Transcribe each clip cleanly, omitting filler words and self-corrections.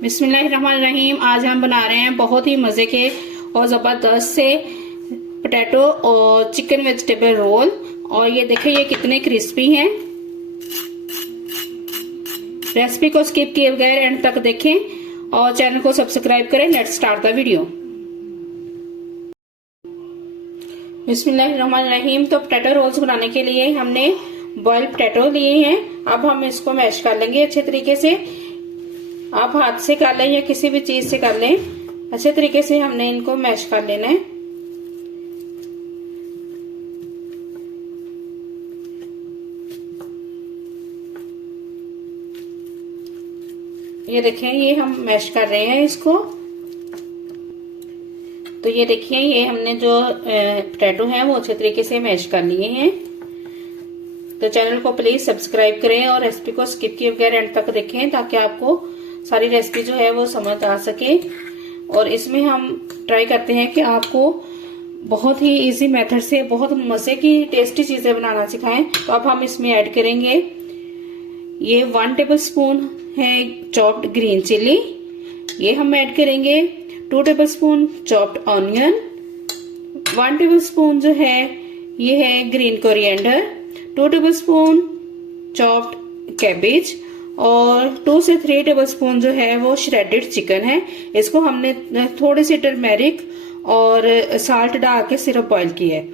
बिस्मिल्लाहिर्रहमानिर्रहीम। आज हम बना रहे हैं बहुत ही मजे के और जबरदस्त से पोटैटो और चिकन वेजिटेबल रोल। और ये देखिए ये कितने क्रिस्पी हैं। रेसिपी को स्किप किए बगैर एंड तक देखें और चैनल को सब्सक्राइब करें। Let's start the video. बिस्मिल्लाहिर्रहमानिर्रहीम। तो पोटैटो रोल्स बनाने के लिए हमने बॉइल्ड पोटैटो लिए हैं। अब हम इसको मैश कर लेंगे अच्छे तरीके से। आप हाथ से कर लें या किसी भी चीज से कर लें, अच्छे तरीके से हमने इनको मैश कर लेना है। ये देखें ये हम मैश कर रहे हैं इसको। तो ये देखिए ये हमने जो पोटैटो है वो अच्छे तरीके से मैश कर लिए हैं। तो चैनल को प्लीज सब्सक्राइब करें और रेसिपी को स्किप किए बगैर एंड तक देखें ताकि आपको सारी रेसिपी जो है वो समझ आ सके। और इसमें हम ट्राई करते हैं कि आपको बहुत ही इजी मेथड से बहुत मजे की टेस्टी चीजें बनाना सिखाएं। तो अब हम इसमें ऐड करेंगे ये 1 टेबलस्पून है चॉप्ड ग्रीन चिली। ये हम ऐड करेंगे 2 टेबलस्पून चॉप्ड ऑनियन, 1 टेबलस्पून जो है ये है green coriander, 2 tablespoon chopped cabbage और 2 से 3 टेबलस्पून जो है वो श्रेडेड चिकन है। इसको हमने थोड़ी सी टर्मेरिक और साल्ट डाल के सिर्फ बॉईल किया है।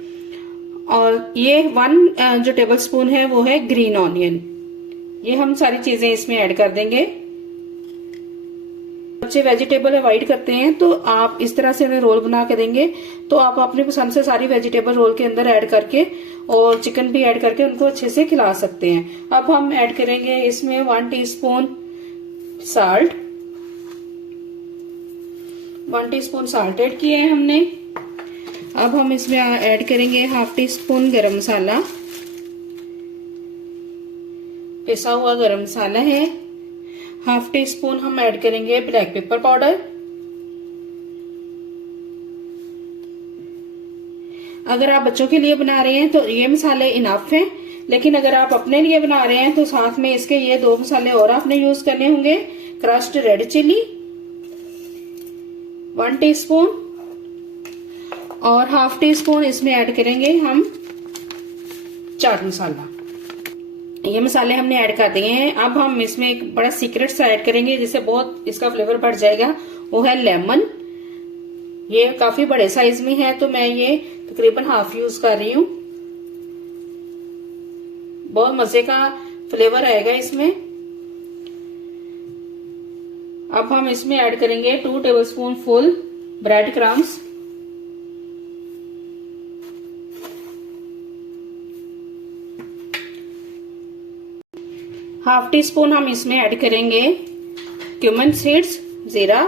और ये 1 जो टेबलस्पून है वो है ग्रीन ऑनियन। ये हम सारी चीजें इसमें ऐड कर देंगे। बच्चे वेजिटेबल अवॉइड करते हैं तो आप इस तरह से उन्हें रोल बना के देंगे तो आप अपनी पसंद से सारी वेजिटेबल रोल के अंदर ऐड करके और चिकन भी ऐड करके उनको अच्छे से खिला सकते हैं। अब हम ऐड करेंगे इसमें 1 teaspoon salt. 1 teaspoon salt add किए हैं हमने। अब हम इसमें ऐड करेंगे 1/2 टीस्पून गरम मसाला, पिसा हुआ गरम मसाला है। 1/2 टीस्पून हम ऐड करेंगे ब्लैक पेपर पाउडर। अगर आप बच्चों के लिए बना रहे हैं तो ये मसाले इनफ हैं, लेकिन अगर आप अपने लिए बना रहे हैं तो साथ में इसके ये 2 मसाले और आपने यूज करने होंगे। क्रश्ड रेड चिली 1 टीस्पून और 1/2 टीस्पून इसमें ऐड करेंगे हम चाट मसाला। ये मसाले हमने ऐड कर दिए हैं। अब हम इसमें एक बड़ा सीक्रेट सा ऐड करेंगे जिससे बहुत इसका फ्लेवर बढ़ जाएगा, वो है लेमन। ये काफी बड़े साइज में है तो मैं ये तकरीबन हाफ यूज कर रही हूँ। बहुत मजे का फ्लेवर आएगा इसमें। अब हम इसमें ऐड करेंगे 2 tablespoon full bread crumbs. Half tea spoon हम इसमें ऐड करेंगे क्यूमन सीड्स, जीरा।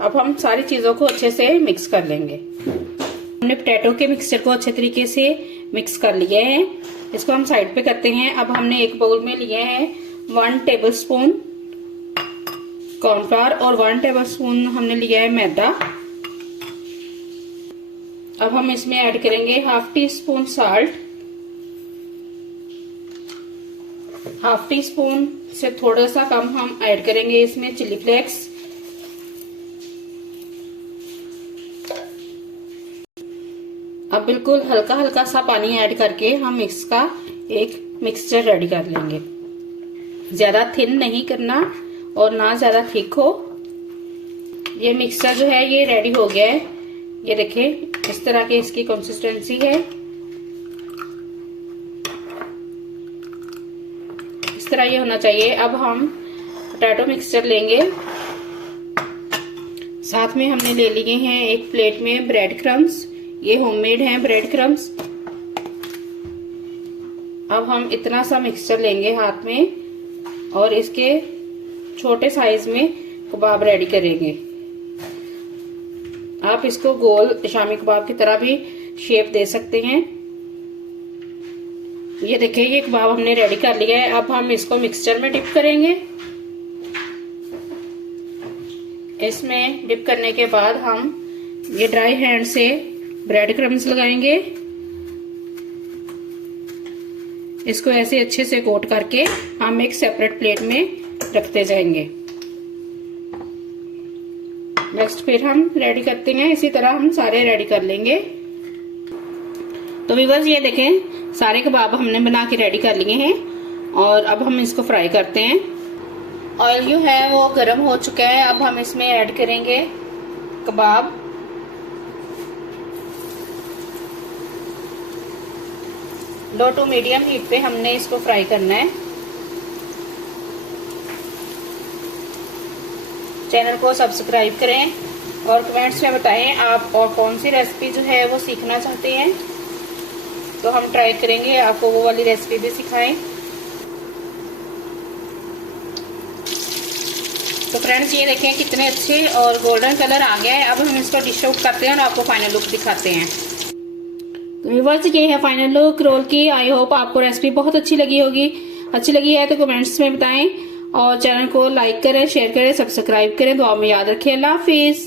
अब हम सारी चीजों को अच्छे से मिक्स कर लेंगे। हमने पोटैटो के मिक्सचर को अच्छे तरीके से मिक्स कर लिया है। इसको हम साइड पे करते हैं। अब हमने एक बाउल में लिया है 1 टेबलस्पून कॉर्नफ्लावर और 1 टेबलस्पून हमने लिया है मैदा। अब हम इसमें ऐड करेंगे 1/2 टीस्पून साल्ट, 1/2 टीस्पून से थोड़ा सा कम हम ऐड करेंगे इसमें चिली फ्लेक्स। अब बिल्कुल हल्का हल्का सा पानी ऐड करके हम इसका एक मिक्सचर रेडी कर लेंगे। ज्यादा थिन नहीं करना और ना ज्यादा थिक हो। ये मिक्सचर जो है ये रेडी हो गया है। ये देखिए इस तरह की इसकी कंसिस्टेंसी है। इस तरह ये होना चाहिए। अब हम पोटैटो मिक्सचर लेंगे। साथ में हमने ले लिए हैं एक प्लेट में ब्रेड क्रम्स। ये होममेड हैं ब्रेड क्रम्स। अब हम इतना सा मिक्सचर लेंगे हाथ में और इसके छोटे साइज में कबाब रेडी करेंगे। आप इसको गोल शामी कबाब की तरह भी शेप दे सकते हैं। ये देखिए ये कबाब हमने रेडी कर लिया है। अब हम इसको मिक्सचर में डिप करेंगे। इसमें डिप करने के बाद हम ये ड्राई हैंड से ब्रेड क्रम्स लगाएंगे। इसको ऐसे अच्छे से कोट करके हम एक सेपरेट प्लेट में रखते जाएंगे। नेक्स्ट फिर हम रेडी करते हैं, इसी तरह हम सारे रेडी कर लेंगे। तो व्यूअर्स ये देखें सारे कबाब हमने बना के रेडी कर लिए हैं और अब हम इसको फ्राई करते हैं। ऑयल जो है वो गर्म हो चुका है, अब हम इसमें ऐड करेंगे कबाब। लो टू मीडियम हीट पे हमने इसको फ्राई करना है। चैनल को सब्सक्राइब करें और कमेंट्स में बताएं आप और कौन सी रेसिपी जो है वो सीखना चाहते हैं, तो हम ट्राई करेंगे आपको वो वाली रेसिपी भी सिखाएं। तो फ्रेंड्स ये देखें कितने अच्छे और गोल्डन कलर आ गया है। अब हम इसको डिश आउट करते हैं और आपको फाइनल लुक दिखाते हैं। तो व्यूअर्स ये है फाइनल लुक रोल की। आई होप आपको रेसिपी बहुत अच्छी लगी होगी। अच्छी लगी है तो कमेंट्स में बताएं और चैनल को लाइक करें, शेयर करें, सब्सक्राइब करें। दुआ में याद रखें। अल्लाह हाफिज।